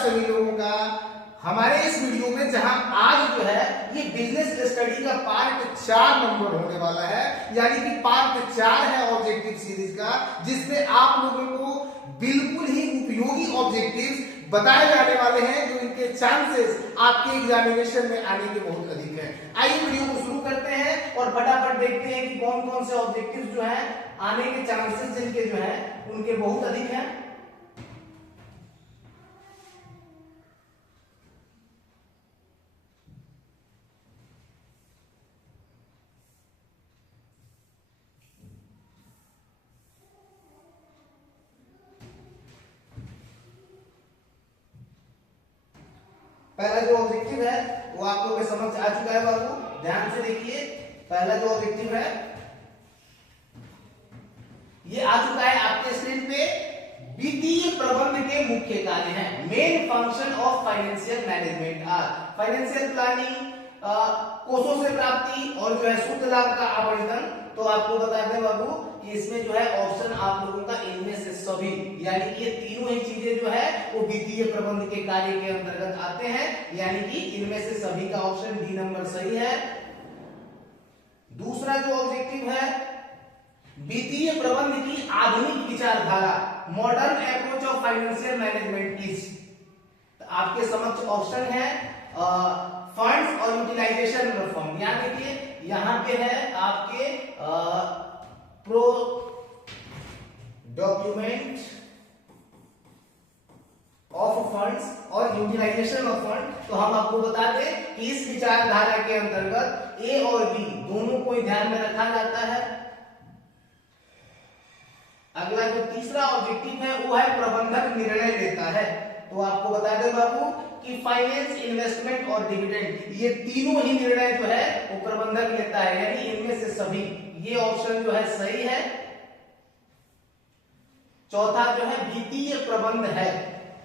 सभी लोगों का हमारे इस वीडियो में, जहां आज जो है ये बिजनेस स्टडी का पार्ट 4 नंबर होने वाला है, यानी कि पार्ट 4 है ऑब्जेक्टिव सीरीज का, जिसमें आप लोगों को बिल्कुल ही उपयोगी ऑब्जेक्टिव्स बताए जाने वाले हैं, जो इनके चांसेस आपके एग्जामिनेशन में आने के बहुत अधिक है। आइए वीडियो को शुरू करते हैं और फटाफट देखते हैं कि कौन कौन से ऑब्जेक्टिव्स जो है आने के चांसेस जिनके जो है उनके बहुत अधिक हैं। पहला जो ऑब्जेक्टिव है वो आप लोगों के समझ आ चुका है बाबू, ध्यान से देखिए। पहला जो ऑब्जेक्टिव है ये आ चुका है आपके स्क्रीन पे। वित्तीय प्रबंध के मुख्य कार्य हैं। Main function of financial management are financial planning, कोषों से प्राप्ति और जो है शुद्ध लाभ का आवंटन। तो आपको बता दें बाबू कि इसमें जो है ऑप्शन आप लोगों का इनमें से सभी, यानी कि ये तीनों ही चीजें जो है वो वित्तीय प्रबंध के कार्य के अंतर्गत आते हैं, यानी कि इनमें से सभी का ऑप्शन डी नंबर सही है। दूसरा जो ऑब्जेक्टिव है, वित्तीय प्रबंध की आधुनिक विचारधारा, modern approach of financial management is. आपके समक्ष ऑप्शन है फंड्स और यूटिलाइजेशन रिफॉर्म। यहां देखिए, यहां पे है आपके प्रो डॉक्यूमेंट ऑफ फंड्स और यूटिलाइजेशन ऑफ फंड। तो हम आपको बता दें कि इस विचारधारा के अंतर्गत ए और बी दोनों को ध्यान में रखा जाता है। अगला जो तीसरा ऑब्जेक्टिव है वो है प्रबंधक निर्णय लेता है। तो आपको बता दें बाबू कि फाइनेंस, इन्वेस्टमेंट और डिविडेंड, ये तीनों ही निर्णय जो है वो प्रबंधक लेता है, यानी इनमें से सभी। ये ऑप्शन जो है सही है। चौथा जो है वित्तीय प्रबंध है,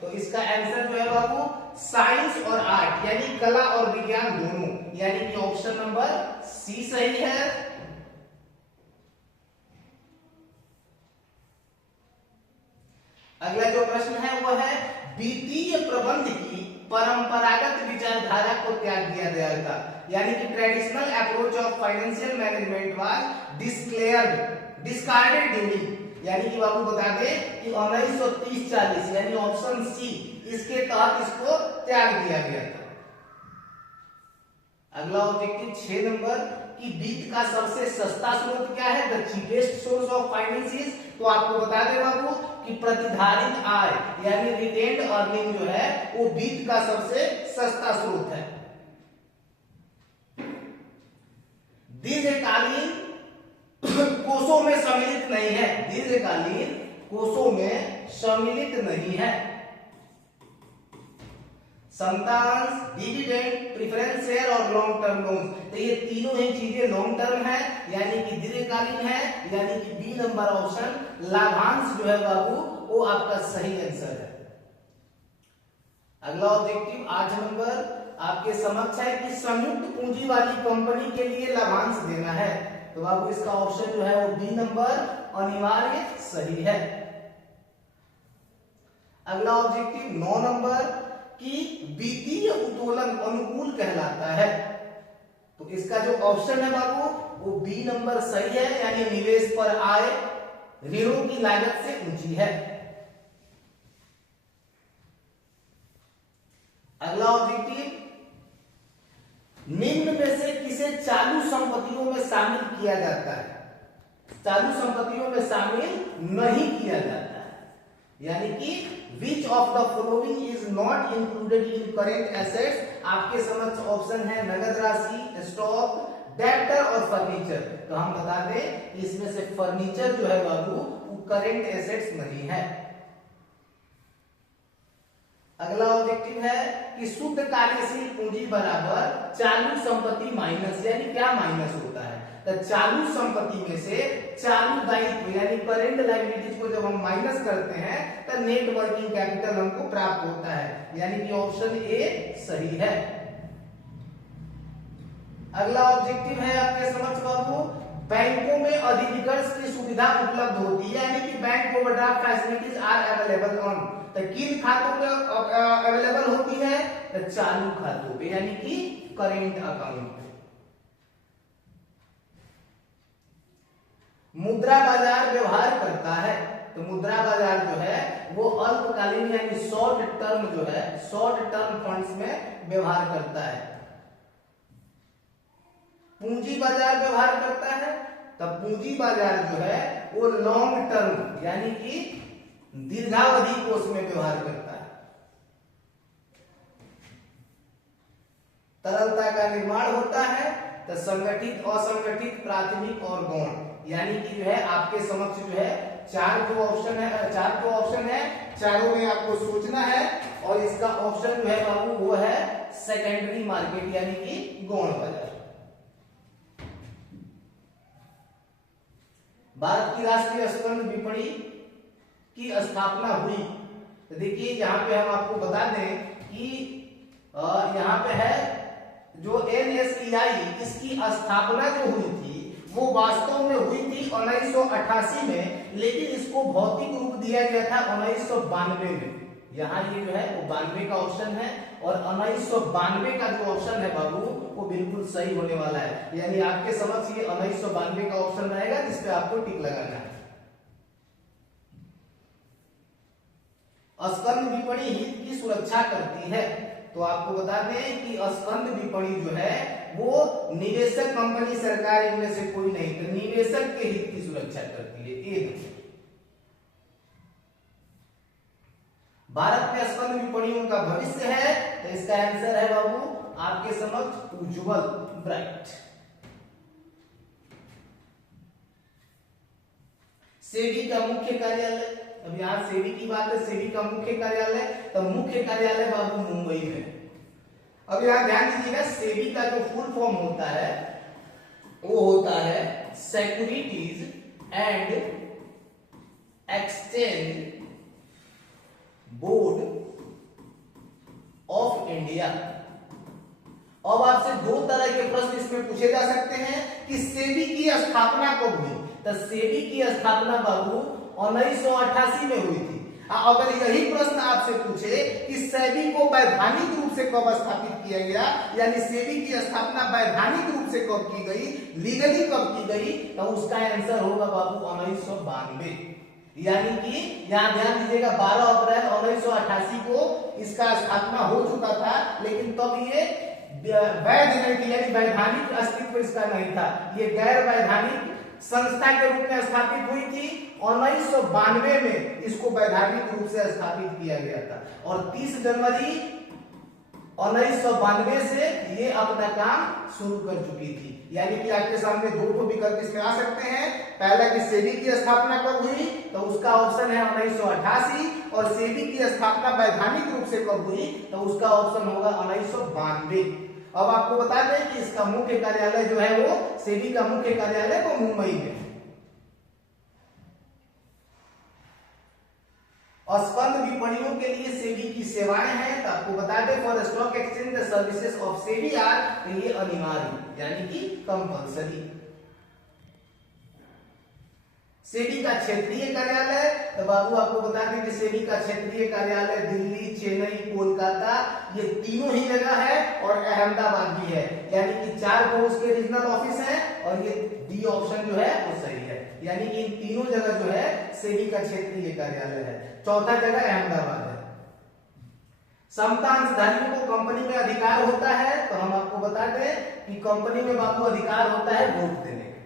तो इसका आंसर जो है बाबू साइंस और आर्ट, यानी कला और विज्ञान दोनों, यानी कि ऑप्शन नंबर सी सही है। अगला जो प्रश्न है वो है वित्तीय प्रबंध की परंपरागत विचारधारा को त्याग दिया गया था, यानी कि traditional approach of financial management was discarded during, यानी कि बाबू बता दें कि 1930-40, यानी ऑप्शन सी इसके तहत इसको त्याग दिया गया था। अगला ऑब्जेक्टिव 6 नंबर कि वित्त का सबसे सस्ता स्रोत क्या है, the cheapest source of finance is. तो आपको बता दें बाबू कि प्रतिधारित आय, यानी रिटेन्ड अर्निंग जो है वो वित्त का सबसे सस्ता स्रोत है। दीर्घकालीन कोषों में सम्मिलित नहीं है, दीर्घकालीन कोषों में सम्मिलित नहीं है। संतांश, डिविडेंड, प्रेफरेंस शेयर और लॉन्ग टर्म लोन, तो ये तीनों ही चीजें लॉन्ग टर्म है, यानी कि दीर्घकालीन है, यानी कि बी नंबर ऑप्शन लाभांश जो है बाबू वो आपका सही आंसर है। अगला ऑब्जेक्टिव 8 नंबर आपके समक्ष है कि संयुक्त पूंजी वाली कंपनी के लिए लाभांश देना है। तो बाबू इसका ऑप्शन जो है वो बी नंबर अनिवार्य सही है। अगला ऑब्जेक्टिव 9 नंबर कि वित्तीय उत्तोलन अनुकूल कहलाता है। तो इसका जो ऑप्शन है बाबू वो बी नंबर सही है, यानी निवेश पर आय ऋणों की लागत से ऊंची है। अगला ऑब्जेक्टिव, निम्न में से किसे चालू संपत्तियों में शामिल किया जाता है? चालू संपत्तियों में शामिल नहीं किया जाता है, यानी कि which of the following is not included in current assets. आपके समक्ष ऑप्शन है नगद राशि, स्टॉक, डेब्टर और फर्नीचर। तो हम बता दें कि इसमें से फर्नीचर जो है बाबू वो करेंट एसेट्स नहीं है। अगला ऑब्जेक्टिव है कि शुद्ध कार्यशील पूंजी बराबर चालू संपत्ति माइनस, यानी क्या माइनस होता है, तो चालू संपत्ति में से चालू दायित्व यानी करेंट लायबिलिटीज को जब हम माइनस करते हैं तो नेट वर्किंग कैपिटल हमको प्राप्त होता है, यानी कि ऑप्शन ए सही है। अगला ऑब्जेक्टिव है आपके समक्ष बाबू बैंकों में अधिविकर्ष की सुविधा उपलब्ध होती है, यानी कि bank overdraft facilities are available on, तो किन खातों पे अवेलेबल होती है? तो चालू खातों पे, यानी कि करेंट अकाउंट पे। मुद्रा बाजार व्यवहार करता है, तो मुद्रा बाजार जो है वो अल्पकालीन यानी शॉर्ट टर्म जो है, शॉर्ट टर्म फंड्स में व्यवहार करता है। पूंजी बाजार व्यवहार करता है, तब पूंजी बाजार जो है वो लॉन्ग टर्म यानी कि दीर्घावधि कोष में व्यवहार करता है। तरलता का निर्माण होता है, तो संगठित, असंगठित, प्राथमिक और गौण, यानी कि जो है आपके समक्ष जो है चार जो ऑप्शन है, चारों में आपको सोचना है, और इसका ऑप्शन जो है बाबू वो है सेकेंडरी मार्केट यानी कि गौण बाजार। भारत की राष्ट्रीय स्कंद विपणि की स्थापना हुई, तो देखिए यहाँ पे हम आपको बता दें कि यहाँ पे है जो NSEI, इसकी स्थापना जो हुई थी वो वास्तव में हुई थी 1988 में, लेकिन इसको भौतिक रूप दिया गया था 1992 में। यहाँ ये जो है वो 92 का ऑप्शन है, और 1992 का जो ऑप्शन है बाबू वो बिल्कुल सही होने वाला है, यानी आपके समक्ष ये 1992 का ऑप्शन रहेगा जिस पे आपको टिक लगाना है। स्कंद विपणि हित की सुरक्षा करती है, तो आपको बता दें कि स्कंद विपणि जो है वो निवेशक, कंपनी, सरकार, इनमें से कोई नहीं, तो निवेशक के हित की सुरक्षा करती है। एक भारत में स्कंद विपणियों का भविष्य है, तो इसका आंसर है बाबू आपके समक्ष उज्ज्वल, ब्राइट। सेबी का मुख्य कार्यालय, अब यहाँ सेबी की बात है, सेबी का मुख्य कार्यालय, तो मुख्य कार्यालय बाबू मुंबई में। अब यहाँ ध्यान दीजिएगा, सेबी का जो फुल फॉर्म होता है वो होता है securities and exchange board of India. अब आपसे दो तरह के प्रश्न इसमें पूछे जा सकते हैं कि सेबी की स्थापना कब हुई, तो सेबी की स्थापना बाबू 1988 में हुई थी। अगर यही प्रश्न आपसे पूछे कि सेबी को वैधानिक रूप से कब स्थापित किया गया, यानी सेबी की स्थापना वैधानिक रूप से कब की गई, लीगली कब की गई, तो उसका आंसर होगा बाबू 1992। यानी कि यहाँ ध्यान दीजिएगा 12 अप्रैल 1988 को इसका स्थापना हो चुका था, लेकिन तब ये वैध नहीं थी, यानी वैधानिक अस्तित्व इसका नहीं था, ये गैर वैधानिक संस्था के रूप में स्थापित हुई थी। 1992 में इसको वैधानिक रूप से स्थापित किया गया था, और 30 जनवरी 1992 से ये अपना काम शुरू कर चुकी थी। यानी कि आपके सामने दो विकल्प इसमें आ सकते हैं, पहला कि सेबी की स्थापना कब हुई, तो उसका ऑप्शन है 1988, और सेबी की स्थापना वैधानिक रूप से कब हुई, तो उसका ऑप्शन होगा 1992। अब आपको बता दें कि इसका मुख्य कार्यालय जो है वो, सेबी का मुख्य कार्यालय वो मुंबई में। स्कंद विपणियों के लिए सेबी की सेवाएं हैं, तो आपको बता दें for stock exchange the services of SEBI are, तो ये अनिवार्य यानी कि कंपल्सरी। सेबी का क्षेत्रीय कार्यालय, तो बाबू आपको बता दें कि सेबी का क्षेत्रीय कार्यालय दिल्ली, चेन्नई, कोलकाता, ये तीनों ही जगह है, और अहमदाबाद भी है, यानी कि 4 को उसके रीजनल ऑफिस हैं, और ये डी ऑप्शन जो है वो सही है, यानी कि इन तीनों जगह जो है सेबी का क्षेत्रीय कार्यालय है। चौथा जगह अहमदाबाद है। समता अंशधारियों को कंपनी में अधिकार होता है, तो हम आपको बता दें कि कंपनी में बाबू अधिकार होता है वोट देने का,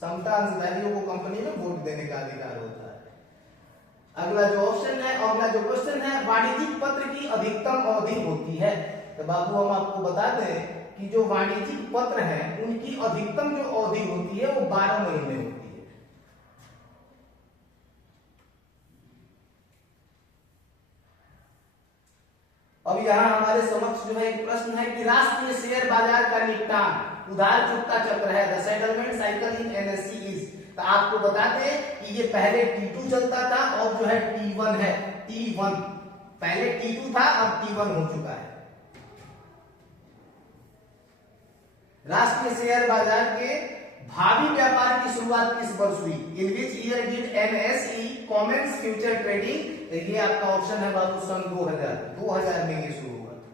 समता अंशधारियों को कंपनी में वोट देने का अधिकार होता है। अगला जो ऑप्शन है, अगला जो क्वेश्चन है, वाणिज्यिक पत्र की अधिकतम अवधि होती है, तो बाबू हम आपको बता दें कि जो वाणिज्यिक पत्र है उनकी अधिकतम जो अवधि होती है वो 12 महीने होती है। अब यहाँ हमारे समक्ष जो है एक प्रश्न है कि राष्ट्रीय शेयर बाजार का निपटान उधार चुकता चक्र है, the settlement cycle in NSE is, तो आपको बता दें कि ये पहले T2 चलता था और जो है T1 है, T1 पहले T2 था अब T1 हो चुका है। राष्ट्रीय शेयर बाजार के भावी व्यापार की शुरुआत किस वर्ष हुई? In which year did NSE commence future trading? ये आपका ऑप्शन है बाबू सन 2000 में ये शुरू हुआ था।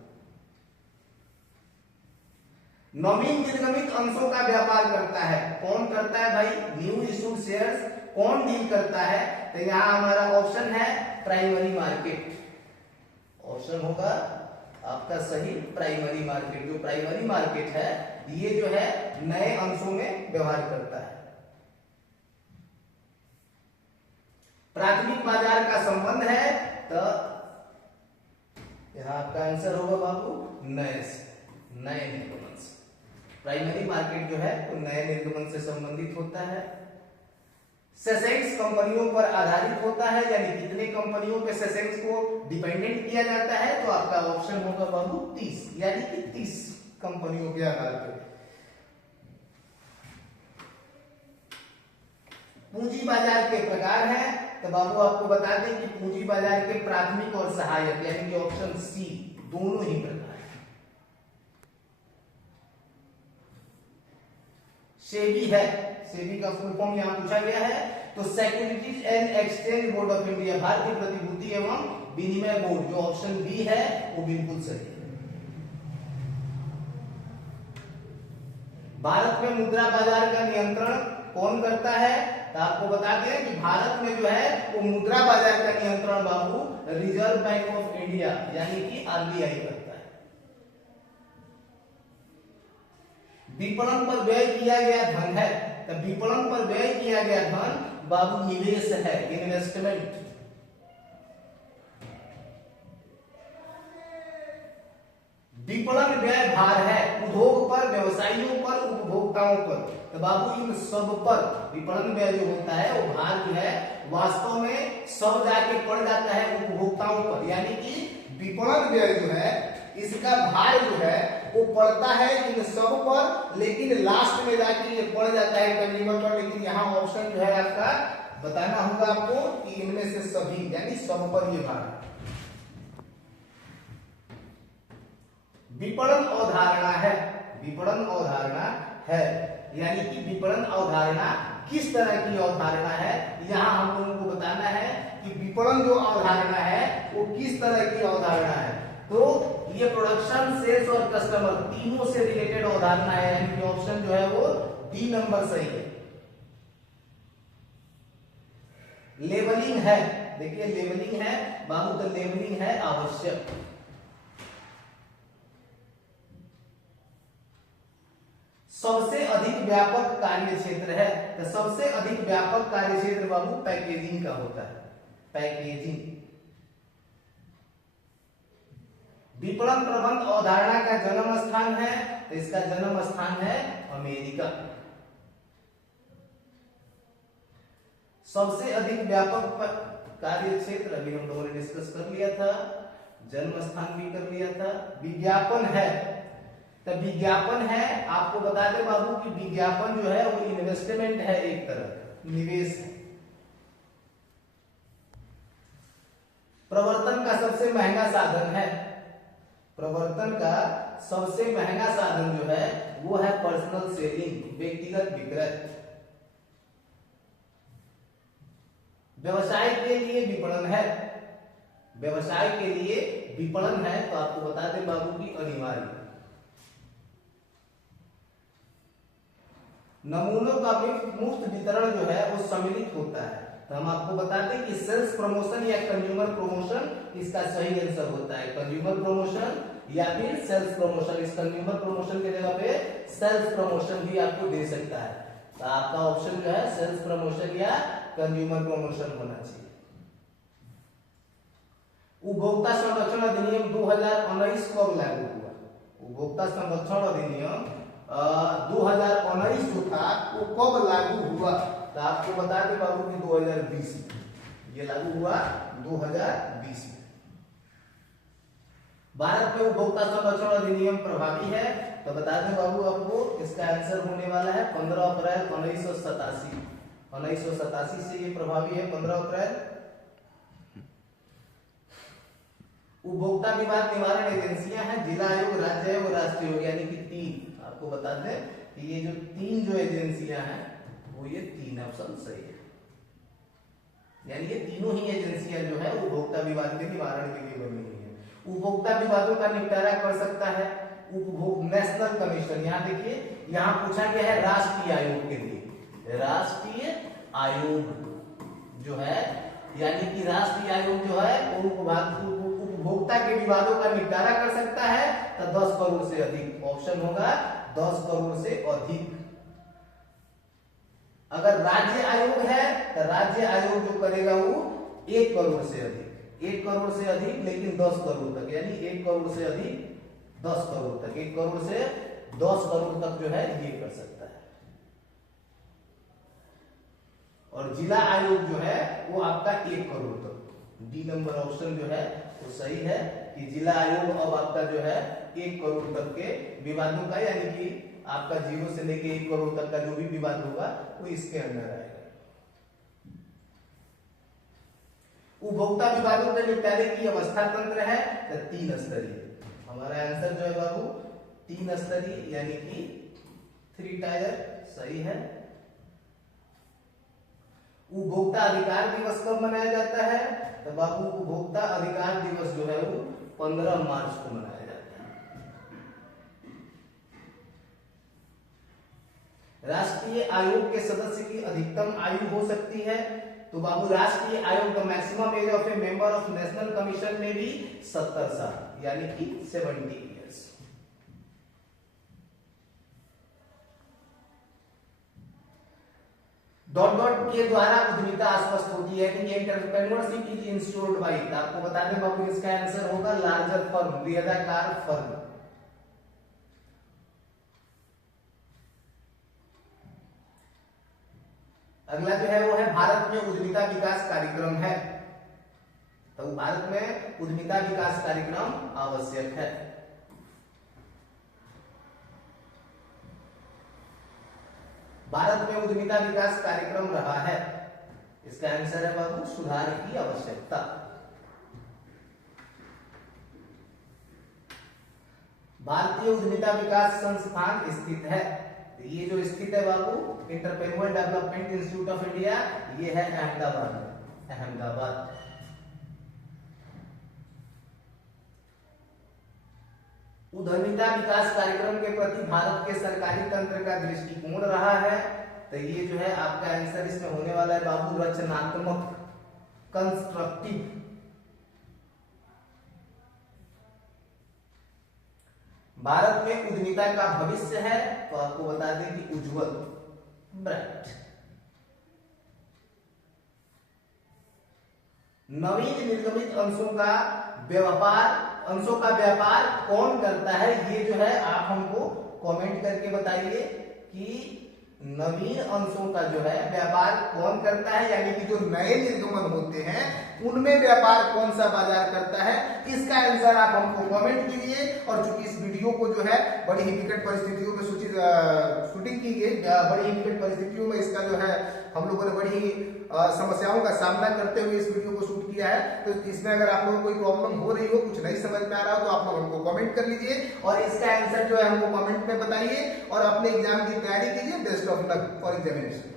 नवीन निर्गमित अंशों का व्यापार करता है कौन करता है भाई? न्यू इशूड शेयर्स कौन डील करता है? तो यहां हमारा ऑप्शन है प्राइमरी मार्केट। ऑप्शन होगा आपका सही प्राइमरी मार्केट। जो प्राइमरी मार्केट है ये जो है नए अंशों में व्यवहार करता है। प्राथमिक बाजार का संबंध है तो यहां आपका आंसर होगा बाबू नए निर्गमन से। प्राइमरी मार्केट जो है वो नए निर्गमन से संबंधित होता है। सेसेक्स कंपनियों पर आधारित होता है, यानी कितने कंपनियों पे सेसेक्स को डिपेंडेंट किया जाता है? तो आपका ऑप्शन होगा बाबू 30, यानी कि 30 कंपनियों के आधार पर। पूंजी बाजार के प्रकार हैं तो बाबू आपको बता दें कि पूंजी बाजार के प्राथमिक और सहायक, यानी कि ऑप्शन सी, दोनों ही प्रकार हैं। सेबी है, सेबी का फुल फॉर्म यहां पूछा गया है तो securities and exchange board of India, भारतीय प्रतिभूति एवं विनिमय बोर्ड। जो ऑप्शन बी है वो बिल्कुल सही है। भारत में मुद्रा बाजार का नियंत्रण कौन करता है? तो आपको बता दें कि भारत में जो है वो मुद्रा बाजार का नियंत्रण बाबू रिजर्व बैंक ऑफ इंडिया यानी कि आरबीआई करता है। विपणन पर व्यय किया गया धन है तो विपणन पर व्यय किया गया धन बाबू निवेश है, इन्वेस्टमेंट। विपणन व्यय भार है उद्योग पर, व्यवसायियों पर, उपभोक्ताओं पर। तो बाबू इन सब पर विपणन व्यय जो होता है वो भार जो है वास्तव में सब जाके पड़ जाता है उपभोक्ताओं पर, यानी कि विपणन व्यय जो है इसका भार जो है वो पड़ता है इन सब पर, लेकिन लास्ट में जाके ये पड़ जाता है कंज्यूमर पर। लेकिन यहाँ ऑप्शन जो है आपका बताना होगा आपको कि इनमें से सभी यानी सब पर ये भार है। विपणन अवधारणा है, विपणन अवधारणा है, यानी कि विपणन अवधारणा किस तरह की अवधारणा है यहां हम लोगों को बताना है कि विपणन जो अवधारणा है वो किस तरह की अवधारणा है। तो ये प्रोडक्शन, सेल्स और कस्टमर तीनों से रिलेटेड अवधारणा है, यानी कि ऑप्शन जो है वो डी नंबर सही है। लेबलिंग है, देखिए लेबलिंग है बाबू, तो लेबलिंग है आवश्यक। सबसे अधिक व्यापक कार्य क्षेत्र है तो सबसे अधिक व्यापक कार्य क्षेत्र बाबू पैकेजिंग का होता है, पैकेजिंग। विपणन प्रबंध अवधारणा का जन्म स्थान है तो इसका जन्म स्थान है अमेरिका। सबसे अधिक व्यापक कार्य क्षेत्र अभी हम लोगों ने डिस्कस कर लिया था, जन्म स्थान भी कर लिया था। विज्ञापन है तो विज्ञापन है, आपको बता दें बाबू कि विज्ञापन जो है वो इन्वेस्टमेंट है, एक तरह का निवेश है। प्रवर्तन का सबसे महंगा साधन है, प्रवर्तन का सबसे महंगा साधन जो है वो है पर्सनल सेलिंग, व्यक्तिगत विक्रय। व्यवसाय के लिए विपणन है, व्यवसाय के लिए विपणन है तो आपको बता दें बाबू की अनिवार्य। नमूनों का मुफ्त वितरण जो है वो सम्मिलित होता है तो हम आपको बता दें कि सेल्स प्रमोशन या कंज्यूमर प्रमोशन इसका सही आंसर होता है। कंज्यूमर प्रमोशन या फिर सेल्स प्रमोशन। इस कंज्यूमर प्रमोशन के जगह पे सेल्स प्रमोशन भी आपको दे सकता है, तो आपका ऑप्शन जो है सेल्स प्रमोशन या कंज्यूमर प्रमोशन होना चाहिए। उपभोक्ता संरक्षण अधिनियम 2019 कब लागू हुआ? उपभोक्ता संरक्षण अधिनियम 2019 जो था वो कब लागू हुआ? तो आपको बता दें बाबू कि 2020 में ये लागू हुआ, 2020 में। भारत में उपभोक्ता संरक्षण अधिनियम प्रभावी है तो बता दें बाबू आपको इसका आंसर होने वाला है 15 अप्रैल 1987। 1987 से ये प्रभावी है, 15 अप्रैल। उपभोक्ता विवाद निवारण एजेंसियां हैं जिला आयोग, राज्य आयोग, राष्ट्रीय आयोग, यानी कि 3। आपको बता दें कि ये जो तीन जो एजेंसियां हैं वो ये तीन ऑप्शन सही है, यानी ये तीनों ही एजेंसियां जो है उपभोक्ता विवाद के निवारण के लिए बनी हुई है। उपभोक्ता विवादों का निपटारा कर सकता है नेशनल कमीशन। यहाँ देखिए, यहाँ पूछा गया है राष्ट्रीय आयोग के लिए, राष्ट्रीय आयोग जो है यानी कि राष्ट्रीय आयोग जो है वो उपभोक्ता के विवादों का निपटारा कर सकता है तो 10 करोड़ से अधिक, ऑप्शन होगा 10 करोड़ से अधिक। अगर राज्य आयोग है तो राज्य आयोग जो करेगा वो 1 करोड़ से अधिक, 1 करोड़ से अधिक लेकिन 10 करोड़ तक, यानी 1 करोड़ से अधिक 10 करोड़ तक, 1 करोड़ से 10 करोड़ तक जो है ये कर सकता है। और जिला आयोग जो है वो आपका 1 करोड़ तक, डी नंबर ऑप्शन जो है वो सही है कि जिला आयोग अब आपका जो है 1 करोड़ तक के विवादों का, यानी कि आपका 0 से लेके 1 करोड़ तक का जो भी विवाद होगा वो इसके अंदर आएगा। उपभोक्ता विवादों के निपटारे की अवस्था तंत्र है तो 3 स्तरीय। हमारा आंसर जो है बाबू 3 स्तरीय यानी कि 3 टायर सही है। उपभोक्ता अधिकार दिवस कब मनाया जाता है तो बाबू उपभोक्ता अधिकार दिवस जो है वो 15 मार्च को मनाया जाता है। राष्ट्रीय आयोग के सदस्य की अधिकतम आयु हो सकती है तो बाबू राष्ट्रीय आयोग the maximum age of A member of national commission में भी 70 साल, यानी कि 70 इयर्स। डॉट डॉट के द्वारा उद्यमिता स्पष्ट होती है कि एंटरप्रेन्योरशिप इज इंश्योर्ड बाय, आपको बता दें बाबू इसका आंसर होगा लार्जर फर्म, बृहदाकार फर्म। अगला जो है वो है भारत में उद्यमिता विकास कार्यक्रम है, तो भारत में उद्यमिता विकास कार्यक्रम आवश्यक है। भारत में उद्यमिता विकास कार्यक्रम रहा है, इसका आंसर है बाबू सुधार की आवश्यकता। भारतीय उद्यमिता विकास संस्थान स्थित है, ये जो स्थित है बाबू entrepreneur development institute of India, ये है अहमदाबाद, अहमदाबाद। उद्यमिता विकास कार्यक्रम के प्रति भारत के सरकारी तंत्र का दृष्टिकोण रहा है तो ये जो है आपका आंसर इसमें होने वाला है बाबू रचनात्मक, कंस्ट्रक्टिव। भारत में उद्यमिता का भविष्य है तो आपको बता दें कि उज्जवल, ब्राइट। नवीन निर्गमित अंशों का व्यापार कौन करता है, ये जो है आप हमको कमेंट करके बताइए कि नवीन अंशों का जो है व्यापार कौन करता है, यानी कि जो नए निर्गमन होते हैं उनमें व्यापार कौन सा बाजार करता है, इसका आंसर आप हमको कमेंट कीजिए। और चूंकि इस वीडियो को जो है बड़ी ही विकट परिस्थितियों में शूटिंग की गई, बड़ी ही विकट परिस्थितियों में इसका जो है हम लोगों ने बड़ी ही समस्याओं का सामना करते हुए इस वीडियो को शूट किया है, तो इसमें अगर आप लोगों को कोई प्रॉब्लम हो रही हो, कुछ नहीं समझ में आ रहा हो तो आप लोग हमको कमेंट कर लीजिए और इसका आंसर जो है हमको कमेंट में बताइए और अपने एग्जाम की तैयारी कीजिए। Best of luck for examination.